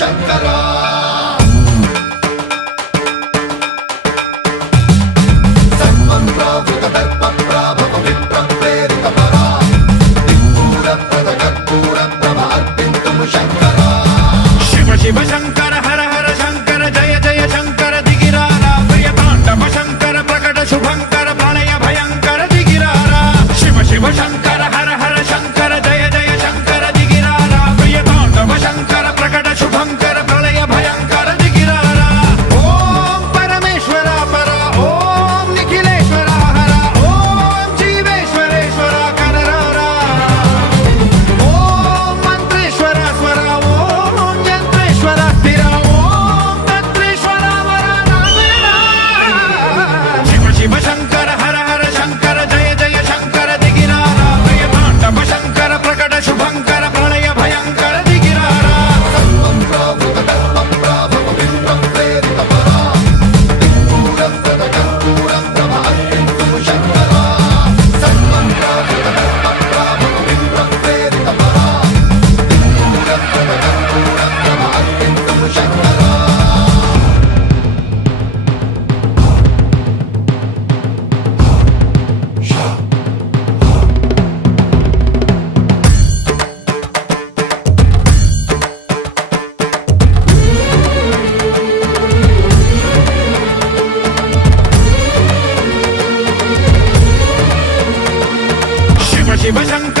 शङ्करा सर्वं प्रावृतदर्पप्राभव विप्रप्रेरितपरा दिक्पूरप्रदकर्पूरप्रभ अर्पिन्तुं शङ्करा शिव शिव शङ्कर हर हर शङ्कर जय जय शङ्कर दिगिरारा प्रियताण्डव शङ्कर प्रकट शुभङ्कर प्रलय भयङ्कर दिगिरारा शिव शिव शङ्कर हर हर शङ्कर जय जय शङ्कर दिगिरारा प्रियताण्डव शङ्कर प्रकट शुभङ्कर प्रलय भयङ्कर दिगिरारा ॐ परमेश्वर पर ॐ निखिलेश्वर हर ॐ जीवेश्वरेश्वर कररारा ॐ मन्त्रेश्वर स्वर ॐ यन्त्रेश्वर स्थिर ॐ तन्त्रेश्वर वर नामेना शिव शिव शङ्कर हर हर शङ्कर जय जय शङ्कर दिगिरारा प्रियताण्डव शङ्कर प्रकट शुभङ्कर प्रलय भयङ्कर दिगिरारा सर्वं प्रावृतदर्पप्राभव विप्रप्रेरितपरा दिक्पूरप्रदकर्पूरप्रभ अर्पिन्तुं शङ्करा सर्वं प्रावृतदर्पप्राभव विप्रप्रेरितपरा दिक्पूरप्रदकर्पूरप्रभ अर्पिन्तुं शङ्करा शिव शिव शङ्कर